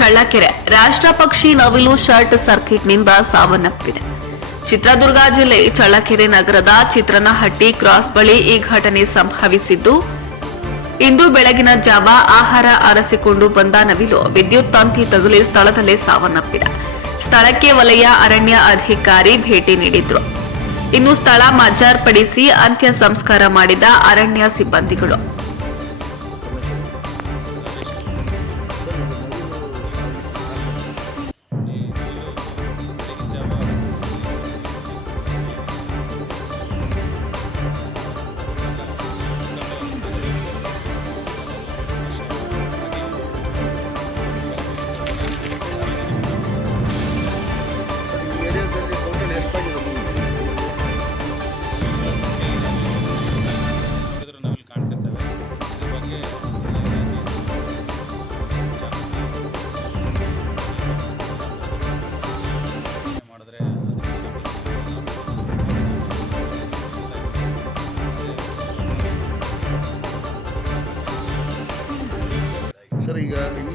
ಚಳ್ಳಕೆರೆ. ರಾಷ್ಟ್ರ ಪಕ್ಷಿ ನವಿಲು ಶರ್ಟ್ ಸರ್ಕಿಟ್ನಿಂದ ಸಾವನ್ನಪ್ಪಿದೆ. ಚಿತ್ರದುರ್ಗ ಜಿಲ್ಲೆ ಚಳ್ಳಕೆರೆ ನಗರದ ಚಿತ್ರನಹಟ್ಟಿ ಕ್ರಾಸ್ ಬಳಿ ಈ ಘಟನೆ ಸಂಭವಿಸಿದ್ದು, ಇಂದು ಬೆಳಗಿನ ಜಾವ ಆಹಾರ ಅರಸಿಕೊಂಡು ಬಂದ ನವಿಲು ವಿದ್ಯುತ್ ತಂತಿ ತಗುಲಿ ಸ್ಥಳದಲ್ಲೇ ಸಾವನ್ನಪ್ಪಿದೆ. ಸ್ಥಳಕ್ಕೆ ವಲಯ ಅರಣ್ಯ ಅಧಿಕಾರಿ ಭೇಟಿ ನೀಡಿದ್ರು. ಇನ್ನು ಸ್ಥಳ ಮಜ್ಜಾರ್ಪಡಿಸಿ ಅಂತ್ಯ ಸಂಸ್ಕಾರ ಮಾಡಿದ ಅರಣ್ಯ ಸಿಬ್ಬಂದಿಗಳು. sering kan.